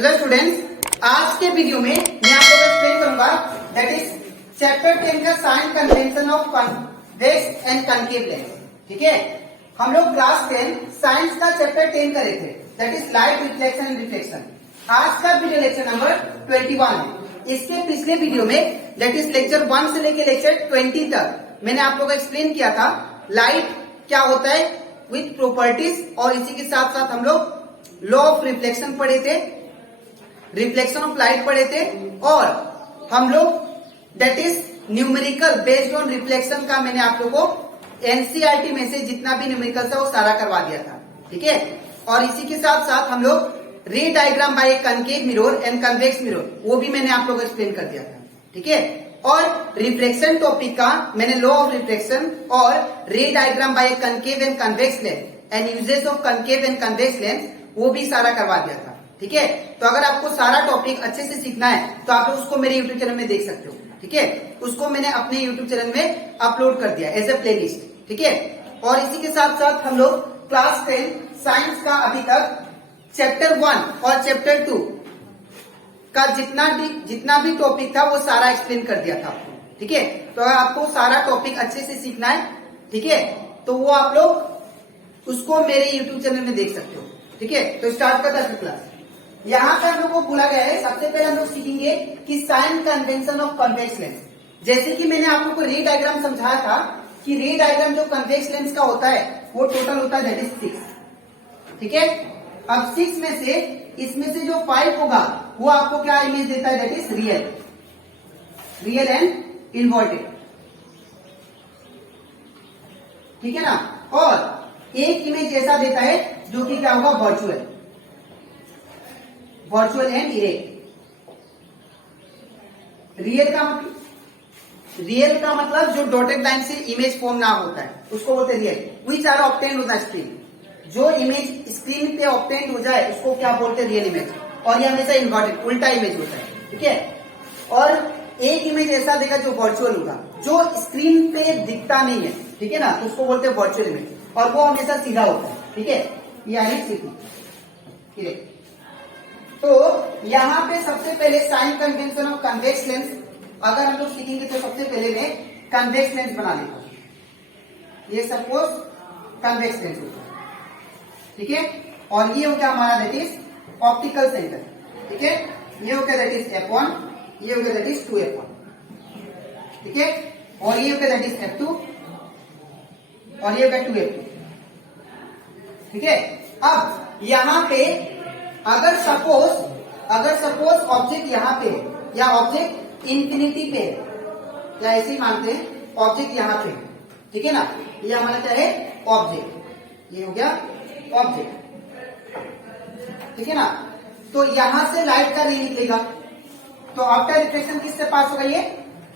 Hello students, आज के video में मैं आपको एक्सप्लेन करूंगा दैट इज चैप्टर 10 का sign convention of convex and concave lens. ठीक है, हम लोग क्लास 10 साइंस का चैप्टर 10 करे थे that is light reflection and reflection. आज का वीडियो लेक्चर नंबर 21 है। इसके पिछले वीडियो में दैट इज लेक्चर 1 से लेके लेक्चर 20 तक मैंने आप लोगों को एक्सप्लेन किया था लाइट क्या होता है विथ प्रॉपर्टीज, और इसी के साथ साथ हम लोग लॉ ऑफ रिफ्लेक्शन पढ़े थे, रिफ्लेक्शन ऑफ लाइट पढ़े थे, और हम लोग that is numerical based on reflection का मैंने आप लोगों को एनसीईआरटी में से जितना भी न्यूमेरिकल था वो सारा करवा दिया था। ठीक है, और इसी के साथ साथ हम लोग ray diagram by concave mirror and convex mirror वो भी मैंने आप लोगों को एक्सप्लेन कर दिया था। ठीक है, और रिफ्लेक्शन टॉपिक का मैंने लॉ ऑफ रिफ्लेक्शन और ray diagram by concave and convex lens and uses of concave and convex lens वो भी सारा करवा दिया था। ठीक है, तो अगर आपको सारा टॉपिक अच्छे से सीखना है तो आप लोग उसको मेरे यूट्यूब चैनल में देख सकते हो। ठीक है, उसको मैंने अपने यूट्यूब चैनल में अपलोड कर दिया एज ए प्लेलिस्ट। ठीक है, और इसी के साथ साथ हम लोग क्लास 10 साइंस का अभी तक चैप्टर 1 और चैप्टर 2 का जितना भी टॉपिक था वो सारा एक्सप्लेन कर दिया था आपको। ठीक है, तो अगर आपको सारा टॉपिक अच्छे से सीखना है, ठीक है, तो वो आप लोग उसको मेरे यूट्यूब चैनल में देख सकते हो। ठीक है, तो स्टार्ट करता है क्लास। यहाँ पे हम लोग को बोला गया है सबसे पहले हम लोग सीखेंगे कि sign convention of convex lens. जैसे कि मैंने आप लोग को रे डायग्राम समझाया था कि रे डायग्राम जो कन्वेक्स लेंस का होता है वो टोटल होता है दैट इज 6। ठीक है, अब 6 में से इसमें से जो 5 होगा वो आपको क्या इमेज देता है that is real and inverted. ठीक है ना, और एक इमेज ऐसा देता है जो कि क्या होगा वर्चुअल एंड इरेक्ट। रियल का मतलब जो डॉटेड लाइन से इमेज फॉर्म ना होता है उसको बोलते हैं real, which are obtained on the screen. जो इमेज स्क्रीन पे ऑब्टेन्ड हो जाए उसको क्या बोलते हैं रियल इमेज, और ये हमेशा इन्वर्टेड उल्टा इमेज होता है। ठीक है, और एक इमेज ऐसा देगा जो वर्चुअल होगा, जो स्क्रीन पे दिखता नहीं है। ठीक है ना, तो उसको बोलते हैं वर्चुअल इमेज, और वो हमेशा सीधा होता है। ठीक है, यानी सीधी। तो यहाँ पे सबसे पहले sign convention of convex lens अगर हम लोग सीखेंगे तो सबसे पहले मैं कन्वेक्स लेंस बना लेता हूं। ये सपोज कन्वेक्स लेंस होता है। ठीक है, और ये हो गया हमारा दैट इज ऑप्टिकल सेंटर। ठीक है, ये हो गया दैट इज F1, ये हो गया दैट इज 2F1। ठीक है, और ये हो गया दैट इज F2, और ये हो गया 2F2। ठीक है, अब यहां पे अगर सपोज ऑब्जेक्ट यहां पे है या ऑब्जेक्ट इंफिनिटी पे है, या ऐसे ही मानते हैं ऑब्जेक्ट यहां पे है। ठीक है ना, ये हमारा क्या है ऑब्जेक्ट, ये हो गया ऑब्जेक्ट। ठीक है ना, तो यहां से लाइट का रे निकलेगा, तो आफ्टर रिफ्लेक्शन किससे पास होगा, ये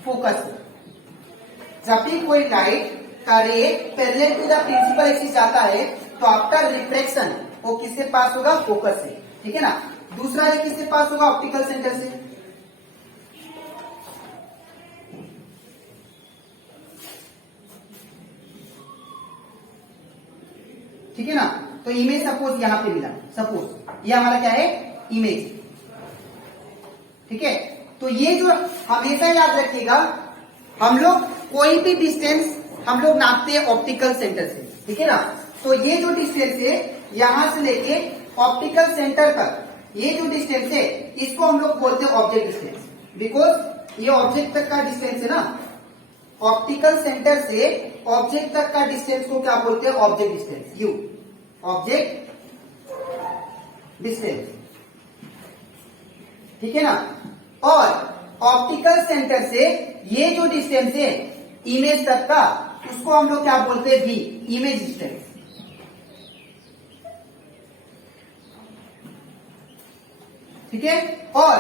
फोकस से। जब भी कोई लाइट का ray parallel to the principal axis जाता है तो आफ्टर रिफ्लेक्शन वो किससे पास होगा, फोकस से। ठीक है ना, दूसरा रे किससे पास होगा, ऑप्टिकल सेंटर से। ठीक है ना, तो इमेज सपोज यहां पे मिला, सपोज ये हमारा क्या है इमेज। ठीक है, तो ये जो हमेशा याद रखिएगा हम लोग कोई भी डिस्टेंस हम लोग नापते हैं ऑप्टिकल सेंटर से। ठीक है ना, तो ये जो डिस्टेंस है यहां से लेके ऑप्टिकल सेंटर तक, ये जो डिस्टेंस है इसको हम लोग बोलते हैं ऑब्जेक्ट डिस्टेंस, बिकॉज ये ऑब्जेक्ट तक का डिस्टेंस है ना। ऑप्टिकल सेंटर से ऑब्जेक्ट तक का डिस्टेंस को क्या बोलते हैं, object distance, you object distance. ठीक है ना, और ऑप्टिकल सेंटर से ये जो डिस्टेंस है इमेज तक का उसको हम लोग क्या बोलते हैं, वी इमेज डिस्टेंस। ठीक है, और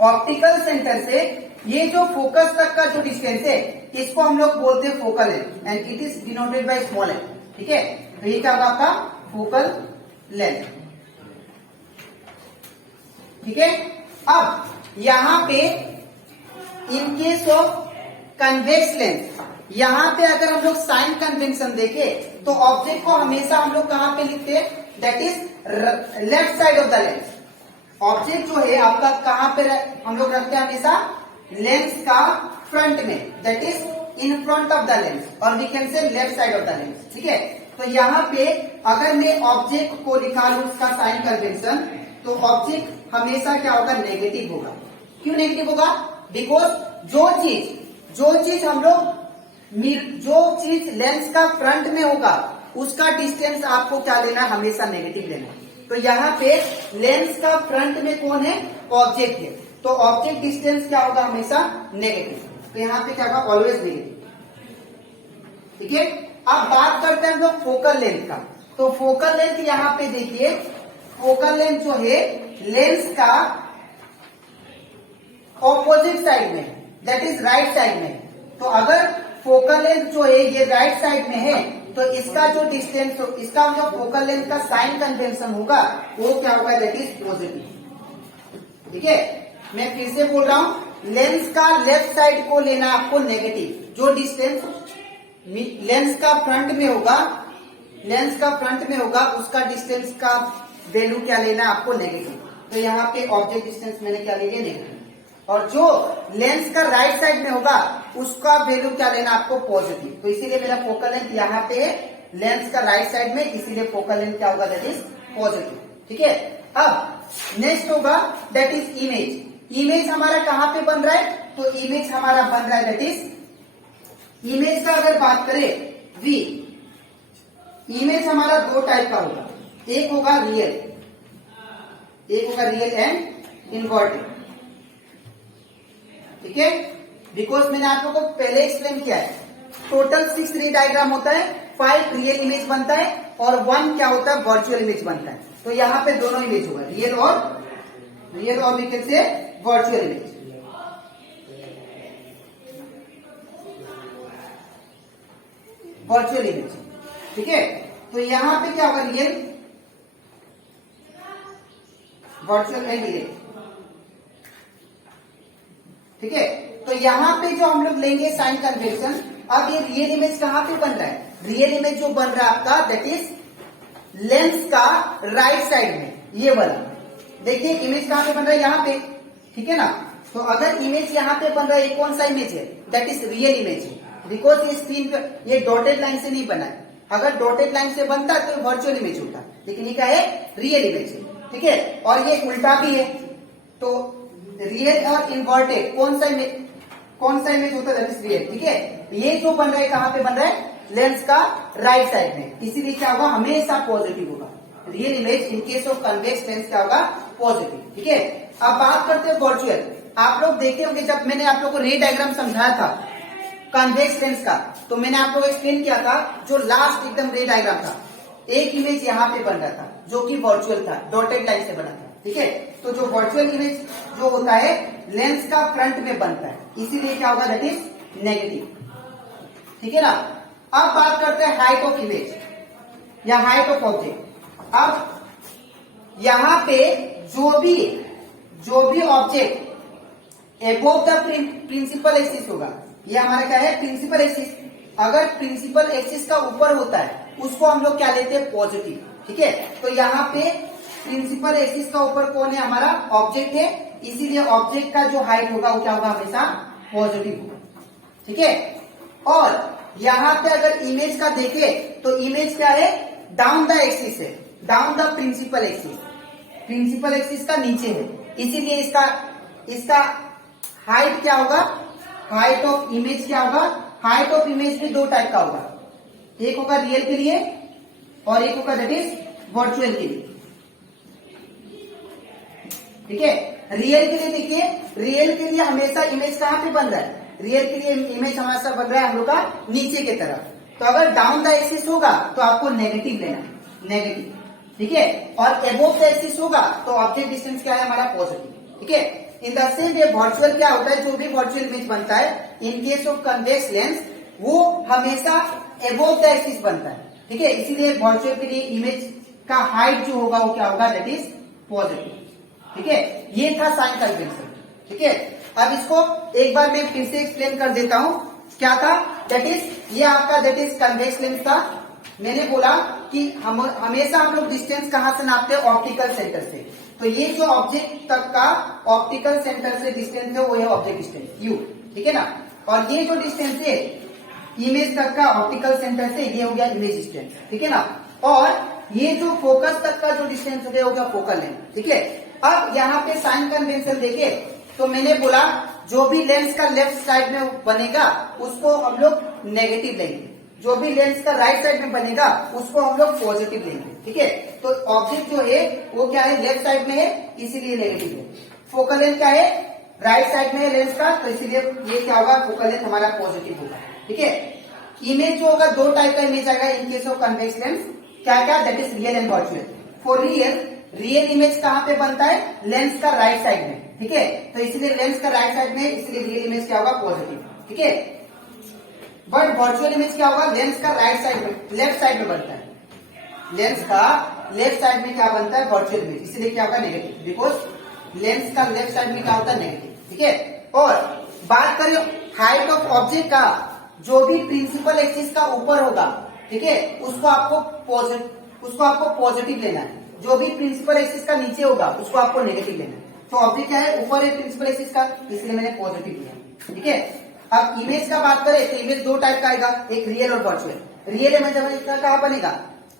ऑप्टिकल सेंटर से ये जो फोकस तक का जो डिस्टेंस है इसको हम लोग बोलते हैं focal length, and it is denoted by small N. ठीक है, तो ये क्या होगा आपका फोकल लेंथ। ठीक है, अब यहां पे in case of convex lens, यहां पे अगर हम लोग साइन कन्वेंशन देखें तो ऑब्जेक्ट को हमेशा हम लोग कहां पे लिखते हैं, that is left side of the lens. Object जो है आपका कहाँ पे हम लोग रखते हैं हमेशा लेंस का फ्रंट में, that is in front of the lens, और we can say left side of the lens. ठीक है, तो यहाँ पे अगर मैं ऑब्जेक्ट को निकालूं उसका साइन कन्वेंशन, तो ऑब्जेक्ट हमेशा क्या होगा, नेगेटिव होगा। क्यों नेगेटिव होगा? बिकॉज जो चीज हम लोग जो चीज लेंस का फ्रंट में होगा उसका डिस्टेंस आपको क्या लेना, हमेशा नेगेटिव लेना। तो यहाँ पे लेंस का फ्रंट में कौन है, ऑब्जेक्ट है, तो ऑब्जेक्ट डिस्टेंस क्या होगा, हमेशा नेगेटिव। तो यहाँ पे क्या होगा, ऑलवेज नेगेटिव। ठीक है, अब बात करते हैं हम लोग फोकल लेंथ का। तो फोकल लेंथ यहाँ पे देखिए, फोकल लेंथ जो है लेंस का ऑपोजिट साइड में, दैट इज राइट साइड में। तो अगर फोकल लेंथ जो है ये राइट साइड में है, तो इसका जो डिस्टेंस, इसका जो फोकल लेंथ का साइन कन्वेंशन होगा वो क्या होगा, दैट इज पॉजिटिव। ठीक है, मैं फिर से बोल रहा हूं, लेंस का लेफ्ट साइड को लेना आपको नेगेटिव। जो डिस्टेंस लेंस का फ्रंट में होगा, लेंस का फ्रंट में होगा उसका डिस्टेंस का वैल्यू क्या लेना आपको, नेगेटिव। तो यहाँ पे ऑब्जेक्ट डिस्टेंस मैंने क्या ले लिया, नेगेटिव। और जो लेंस का राइट साइड में होगा उसका वैल्यू क्या लेना आपको, पॉजिटिव। तो इसीलिए मेरा फोकल लेंथ यहाँ पे है लेंस का राइट साइड में, इसीलिए फोकल लेंथ क्या होगा, दैट इज पॉजिटिव। ठीक है, अब नेक्स्ट होगा दैट इज इमेज। इमेज हमारा कहाँ पे बन रहा है, तो इमेज हमारा बन रहा है दैट इज, इमेज का अगर बात करें वी, इमेज हमारा दो टाइप का होगा, एक होगा रियल, एक होगा रियल एंड इनवर्टेड। ठीक है, बिकॉज मैंने आप लोगों को पहले एक्सप्लेन किया है, टोटल 6 रे डायग्राम होता है, 5 रियल इमेज बनता है और 1 क्या होता है, वर्चुअल इमेज बनता है। तो यहाँ पे दोनों इमेज होगा, रियल और we can say virtual image. Virtual image, ठीक है, तो यहाँ पे क्या होगा, रियल, वर्चुअल एंड रियल। ठीक है, तो यहाँ पे जो हम लोग लेंगे साइन कन्वेंशन, अब ये रियल इमेज कहाँ पे बन रहा है, रियल इमेज जो बन रहा है आपका दैट इज लेंस का राइट साइड में, ये वाला। देखिए इमेज कहाँ पे बन रहा है, यहाँ पे। ठीक है ना, तो अगर इमेज यहाँ पे बन रहा है, ये कौन सा इमेज है, दैट इज रियल इमेज है। बिकॉज ये स्क्रीन पे ये डॉटेड लाइन से नहीं बना है, अगर डॉटेड लाइन से बनता तो वर्चुअल इमेज होता, लेकिन ये क्या है, रियल इमेज है। ठीक है, और ये उल्टा भी है, तो रियल और इन्वर्टेड कौन सा इमेज होता है, दैट इज रियल। ठीक है, ये जो बन रहा है कहाँ पे बन रहा है, लेंस का राइट साइड में, इसीलिए क्या होगा, हमेशा पॉजिटिव होगा। Real image in case of convex lens क्या होगा, पॉजिटिव। ठीक है, अब बात करते हैं वर्चुअल। आप लोग देखे होंगे जब मैंने आप लोग को रे डायग्राम समझाया था कन्वेक्स लेंस का, तो मैंने आप लोग को एक्सप्लेन किया था, जो लास्ट एकदम रे डायग्राम था, एक इमेज यहाँ पे बन रहा था जो कि वर्चुअल था, डॉटेड लाइन से बना था। ठीक है, तो जो वर्चुअल इमेज जो होता है लेंस का फ्रंट में बनता है, इसीलिए क्या होगा, दैट इज नेगेटिव। ठीक है ना, अब बात करते हैं हाइट ऑफ इमेज या हाइट ऑफ ऑब्जेक्ट। अब यहाँ पे जो भी object above the principal axis होगा, ये हमारा क्या है, प्रिंसिपल एक्सिस। अगर प्रिंसिपल एक्सिस का ऊपर होता है उसको हम लोग क्या लेते हैं, पॉजिटिव। ठीक है, तो यहाँ पे प्रिंसिपल एक्सिस का ऊपर कौन है, हमारा ऑब्जेक्ट है, इसीलिए ऑब्जेक्ट का जो हाइट होगा वो क्या होगा, हमेशा पॉजिटिव होगा। ठीक है, और यहाँ पे अगर इमेज का देखे तो इमेज क्या है, डाउन द एक्सिस है, down the principal axis, principal axis का नीचे है, इसीलिए इसका हाइट क्या होगा, हाइट ऑफ इमेज क्या होगा, हाइट ऑफ इमेज भी दो टाइप का होगा, एक होगा रियल के लिए और एक होगा दैट इज वर्चुअल के लिए। ठीक है, रियल के लिए देखिए, रियल के लिए हमेशा इमेज कहाँ पे बन रहा है, रियल के लिए इमेज हमारा बन रहा है हम लोग का नीचे की तरफ, तो अगर डाउन द एक्सिस होगा तो आपको नेगेटिव लेना, नेगेटिव। ठीक है, और एबोव द एक्सिस होगा तो ऑब्जेक्ट डिस्टेंस क्या है, हमारा पॉजिटिव। ठीक है, in the same way virtual क्या होता है, जो भी वर्चुअल इमेज बनता है in case of convex lens वो हमेशा एबोव द एक्सिस बनता है। ठीक है, इसीलिए वर्चुअल के लिए इमेज का हाइट जो होगा वो क्या होगा, दैट इज पॉजिटिव। ठीक है, ये था साइन कन्वेंशन। ठीक है, अब इसको एक बार मैं फिर से एक्सप्लेन कर देता हूं, क्या था, दैट इज ये आपका दैट इज कन्वेक्स लेंस था। मैंने बोला कि हमेशा हम लोग डिस्टेंस कहां से नापते हैं, ऑप्टिकल सेंटर से। तो ये जो ऑब्जेक्ट तक का ऑप्टिकल सेंटर से डिस्टेंस है वो है ऑब्जेक्ट डिस्टेंस यू, ठीक है ना। और ये जो डिस्टेंस है इमेज तक का ऑप्टिकल सेंटर से ये हो गया इमेज डिस्टेंस, ठीक है ना। और ये जो फोकस तक का जो डिस्टेंस है हो गया फोकल लेंथ, ठीक है। अब यहाँ पे साइन कन्वेंशन देखे तो मैंने बोला जो भी लेंस का लेफ्ट साइड में बनेगा उसको हम लोग नेगेटिव लेंगे, जो भी लेंस का राइट साइड में बनेगा उसको हम लोग पॉजिटिव लेंगे, ठीक है। तो ऑब्जेक्ट जो है वो क्या है लेफ्ट साइड में है इसीलिए नेगेटिव है। फोकल लेंथ क्या है राइट साइड में है लेंस का, तो इसीलिए ये क्या होगा फोकल लेंथ हमारा पॉजिटिव होगा, ठीक है। इमेज जो होगा दो टाइप का इमेज आएगा in case of convex lens, क्या क्या that is real and virtual. For real image कहाँ पे बनता है लेंस का राइट साइड में, ठीक है। तो इसलिए लेंस का राइट साइड में इसलिए रियल इमेज क्या होगा पॉजिटिव, ठीक है। बट वर्चुअल इमेज क्या होगा लेंस का राइट साइड में लेफ्ट साइड में बनता है, लेंस का लेफ्ट साइड में क्या बनता है वर्चुअल इमेज, इसलिए क्या होगा नेगेटिव, बिकॉज लेंस का लेफ्ट साइड में क्या होता है नेगेटिव, ठीक है। और बात करें हाइट ऑफ ऑब्जेक्ट का, जो भी प्रिंसिपल एक्सिस का ऊपर होगा, ठीक है, उसको आपको पॉजिटिव लेना है। जो भी प्रिंसिपल एक्सिस का नीचे होगा उसको आपको नेगेटिव लेना है। तो ऑब्जेक्ट क्या है ऊपर है प्रिंसिपल एक्सिस का, इसलिए मैंने पॉजिटिव लिया, ठीक है। अब इमेज का बात करें तो इमेज दो टाइप का आएगा, एक रियल और वर्चुअल। रियल इमेज हमेशा कहाँ बनेगा,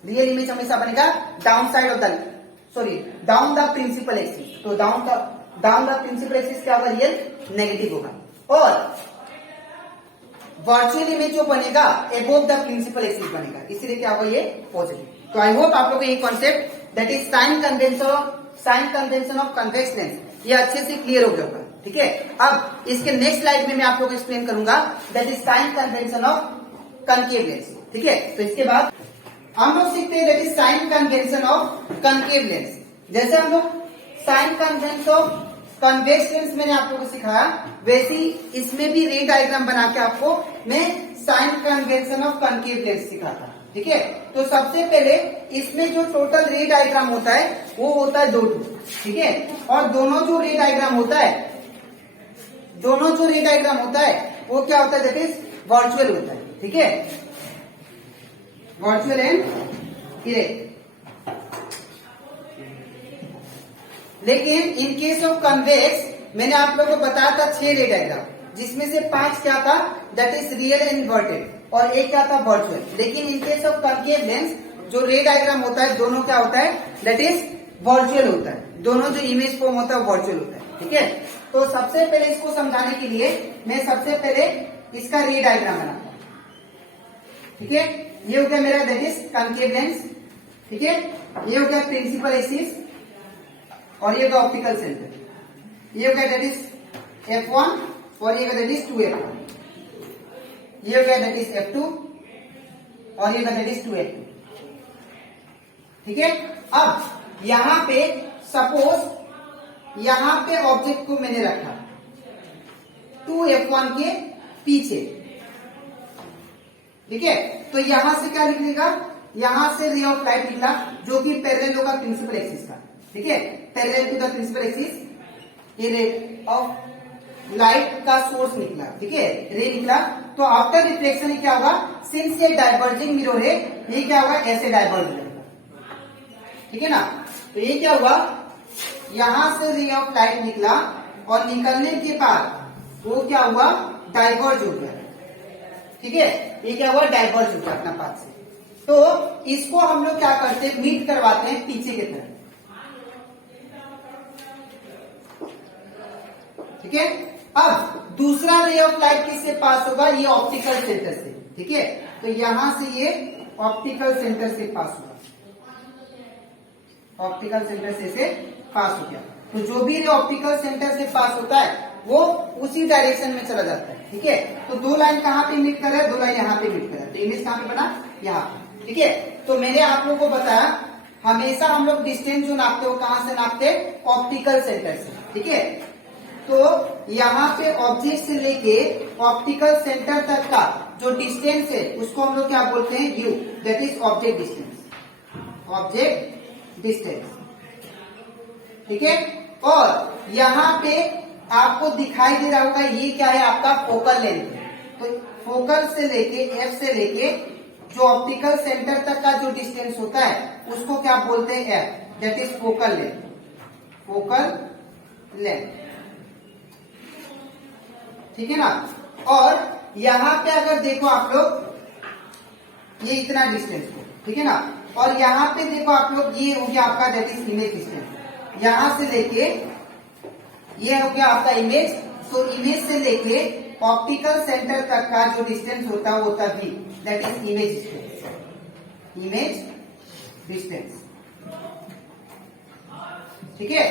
रियल इमेज हमेशा बनेगा down side of down the principal axis. तो डाउन द प्रिंसिपल एक्सिस क्या होगा रियल नेगेटिव होगा। और वर्चुअल इमेज जो बनेगा एबोव द प्रिंसिपल एक्सिस बनेगा, इसीलिए क्या होगा ये पॉजिटिव। तो आई होप आप लोगों को ये concept that is sign convention of convex lens ये अच्छे से क्लियर हो गया होगा, ठीक है। अब इसके नेक्स्ट स्लाइड में मैं आप लोगों को एक्सप्लेन करूंगा that is sign convention of concave lens, ठीक है। तो इसके बाद हम लोग सीखते हैं that is sign convention of concave lens. जैसे हम लोग sign convention of convex lens मैंने आप लोगों को सिखाया, वैसे ही इसमें भी रे डायग्राम बना के आपको मैं sign convention of concave lens सिखाता, ठीक है। तो सबसे पहले इसमें जो टोटल रे डायग्राम होता है वो होता है 2, ठीक है। और दोनों जो रे डायग्राम होता है वो क्या होता है दैट इज वर्चुअल होता है, ठीक है, वर्चुअल एंड इरेक्ट। लेकिन इन केस ऑफ कन्वेक्स मैंने आप लोगों को बताया था 6 रे डायग्राम, जिसमें से 5 क्या था that is real and inverted और एक क्या था वर्चुअल। लेकिन in case of concave lens जो रे डायग्राम होता है दोनों क्या होता है दैट इज वर्चुअल होता है, दोनों जो इमेज फॉर्म होता है वर्चुअल होता है, ठीक है। तो सबसे पहले इसको समझाने के लिए मैं सबसे पहले इसका रे डायग्राम बनाता हूं, ठीक है। ये हो गया मेरा दैट इज कनकेव लेंस, ठीक है। ये हो गया प्रिंसिपल एक्सिस और ये होगा ऑप्टिकल सेंटर, ये हो गया दैट इज F1 और ये होगा दैट इज 2F1, ये हो गया दैट इज F2 और ये होगा दैट इज 2F2, ठीक है। अब यहां पे सपोज यहां पे ऑब्जेक्ट को मैंने रखा 2F1 के पीछे, ठीक है। तो यहां से क्या निकलेगा, यहां से रे ऑफ लाइट निकला जो कि पैरेलल होगा प्रिंसिपल एक्सिस का, ठीक है, parallel to the principal axis. ये रे ऑफ लाइट का सोर्स निकला, ठीक है, रे निकला। तो आफ्टर रिफ्लेक्शन क्या होगा, सिंस ये डाइवर्जिंग मिरर है ये क्या होगा ऐसे डाइवर्ज रहेगा, ठीक है ना। तो ये क्या हुआ यहां से रे ऑफ लाइट निकला और निकलने के बाद वो क्या हुआ डाइवर्ज हो गया, ठीक है। ये क्या हुआ डाइवर्ज हो गया अपना पाथ से। तो इसको हम लोग क्या करते हैं मीट करवाते हैं पीछे की तरफ, ठीक है। अब दूसरा रे ऑफ लाइट किससे पास होगा, ये ऑप्टिकल सेंटर से, ठीक है। तो यहां से ये ऑप्टिकल सेंटर से पास होगा, ऑप्टिकल सेंटर से पास हो गया। तो जो भी रे ऑप्टिकल सेंटर से पास होता है वो उसी डायरेक्शन में चला जाता है, ठीक है। तो 2 लाइन कहां पे मीट कर रहा है, 2 लाइन यहां पे मीट कर रहा है। तो इमेज कहां पे बना यहां पे, ठीक है। तो मैंने आप लोगों को बताया हमेशा हम लोग डिस्टेंस जो नापते हो कहां से नापते हैं ऑप्टिकल सेंटर से, ठीक है। तो यहाँ पे ऑब्जेक्ट से लेके ऑप्टिकल सेंटर तक का जो डिस्टेंस है उसको हम लोग क्या बोलते हैं you, that is object distance, object distance, ठीक है। और यहाँ पे आपको दिखाई दे रहा होगा ये क्या है आपका फोकल लेंथ है। तो फोकल से लेके एफ से लेके जो ऑप्टिकल सेंटर तक का जो डिस्टेंस होता है उसको क्या बोलते हैं F, that is focal length, focal length, ठीक है ना। और यहां पे अगर देखो आप लोग ये इतना डिस्टेंस को, ठीक है ना, और यहां पे देखो आप लोग ये हो गया आपका दैट इज इमेज डिस्टेंस, यहां से लेके ये हो गया आपका इमेज। तो इमेज से लेके ऑप्टिकल सेंटर तक का जो डिस्टेंस होता है वो होता है v, that is image distance, image distance, ठीक है।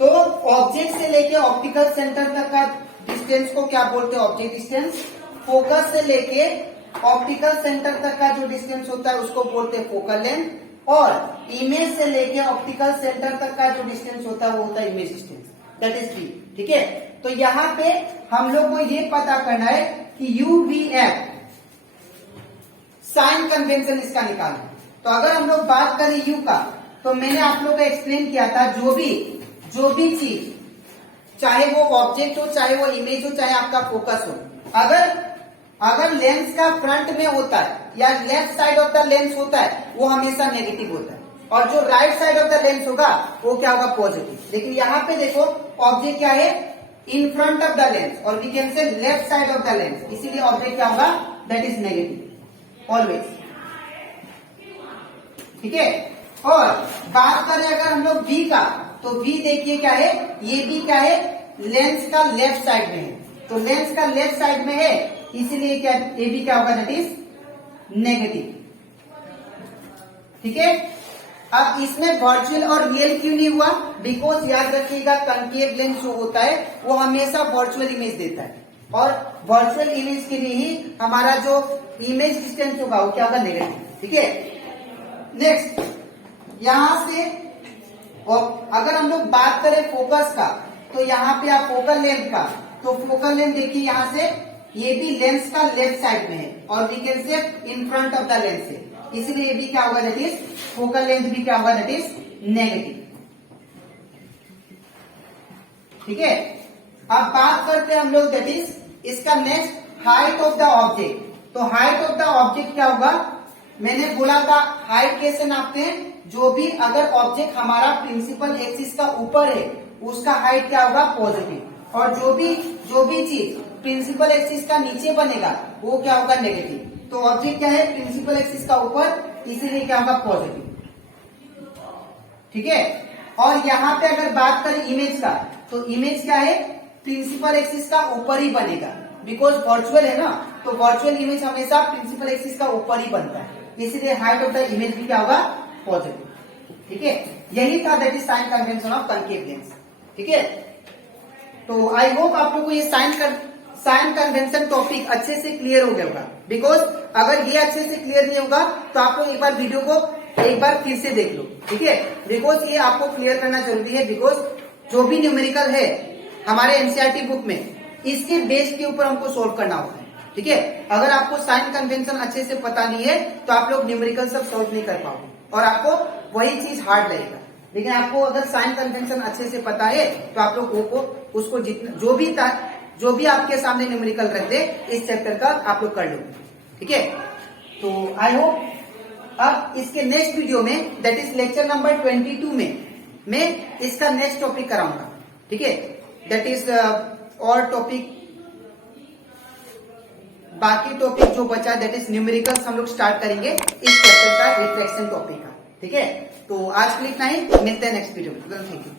तो ऑब्जेक्ट से लेके ऑप्टिकल सेंटर तक का डिस्टेंस को क्या बोलते हैं, ऑब्जेक्ट डिस्टेंस। फोकस से लेके ऑप्टिकल सेंटर तक का जो डिस्टेंस होता है उसको बोलते हैं फोकल लेंथ, और इमेज से लेके ऑप्टिकल सेंटर तक का जो डिस्टेंस होता है वो होता है image distance, that is v, ठीक है। तो यहां पे हम लोग को ये पता करना है कि UVF साइन कन्वेंशन इसका निकालना। तो अगर हम लोग बात करें U का, तो मैंने आप लोग को एक्सप्लेन किया था जो भी चीज, चाहे वो ऑब्जेक्ट हो, चाहे वो इमेज हो, चाहे आपका फोकस हो, अगर लेंस का फ्रंट में होता है या left side of the lens होता है वो हमेशा नेगेटिव होता है, और जो right side of the lens होगा वो क्या होगा, पॉजिटिव। लेकिन यहाँ पे देखो ऑब्जेक्ट क्या है, in front of the lens, और we can say left side of the lens, इसीलिए ऑब्जेक्ट क्या होगा, दैट इज नेगेटिव ऑलवेज, ठीक है। और बात करें अगर हम लोग V का, तो V देखिए क्या है, ये भी क्या है, लेंस का लेफ्ट साइड में है, तो लेंस का लेफ्ट साइड में है, इसीलिए क्या, ये भी क्या होगा, दैट इज नेगेटिव, ठीक है। अब इसमें वर्चुअल और रियल क्यों नहीं हुआ, बिकॉज याद रखिएगा कनकेव लेंस जो होता है वो हमेशा वर्चुअल इमेज देता है, और वर्चुअल इमेज के लिए ही हमारा जो इमेज डिस्टेंस होगा वो क्या होगा, नेगेटिव, ठीक है। नेक्स्ट यहां से, और अगर हम लोग बात करें फोकस का, तो यहाँ पे आप फोकल लेंथ का, तो फोकल लेंथ देखिए यहां से, ये भी लेंस का लेफ्ट साइड में है, और we can say in front of the lens है, इसलिए ये भी क्या होगा, दैट इज फोकल लेंथ भी क्या होगा, दैट इज नेगेटिव, ठीक है। अब बात करते हैं हम लोग दैट इज इसका next height of the object. तो हाइट ऑफ द ऑब्जेक्ट क्या होगा, मैंने बोला था हाइट कैसे नापते हैं, जो भी अगर ऑब्जेक्ट हमारा प्रिंसिपल एक्सिस का ऊपर है उसका हाइट क्या होगा, पॉजिटिव, और जो भी चीज प्रिंसिपल एक्सिस का नीचे बनेगा वो क्या होगा, नेगेटिव। तो ऑब्जेक्ट क्या है, प्रिंसिपल एक्सिस का ऊपर, इसीलिए क्या होगा, पॉजिटिव, ठीक है। और यहाँ पे अगर बात करें इमेज का, तो इमेज क्या है, प्रिंसिपल एक्सिस का ऊपर ही बनेगा, बिकॉज वर्चुअल है ना, तो वर्चुअल इमेज हमेशा प्रिंसिपल एक्सिस का ऊपर ही बनता है, इसीलिए हाइट ऑफ द इमेज भी क्या होगा, पॉजिटिव, ठीक है। यही था that is sign convention of concave lens, ठीक है। तो आई होप आप लोग को ये साइन कन्वेंशन टॉपिक अच्छे से क्लियर हो गया होगा, बिकॉज अगर ये अच्छे से क्लियर नहीं होगा तो आप लोग एक बार वीडियो को एक बार फिर से देख लो, ठीक है, बिकॉज ये आपको क्लियर करना जरूरी है, बिकॉज जो भी न्यूमेरिकल है हमारे एनसीईआरटी बुक में, इसके बेस के ऊपर हमको सोल्व करना होगा, ठीक है। अगर आपको साइन कन्वेंशन अच्छे से पता नहीं है तो आप लोग न्यूमेरिकल सब सोल्व नहीं कर पाओगे, और आपको वही चीज हार्ड लगेगा। लेकिन आपको अगर साइन कन्वेंशन अच्छे से पता है तो आप लोग को उसको जितना जो भी आपके सामने न्यूमेरिकल रख दे इस चैप्टर का आप लोग कर लो, ठीक है। तो आई होप अब इसके नेक्स्ट वीडियो में दैट इज लेक्चर नंबर 22 में मैं इसका नेक्स्ट टॉपिक कराऊंगा, ठीक है। दैट इज और टॉपिक, बाकी टॉपिक जो बचा दैट इज न्यूमेरिकल्स हम लोग स्टार्ट करेंगे इस चैप्टर का, रिफ्लेक्शन टॉपिक का, ठीक है। तो आज के लिए इतना ही, मिलते हैं नेक्स्ट वीडियो में, थैंक यू।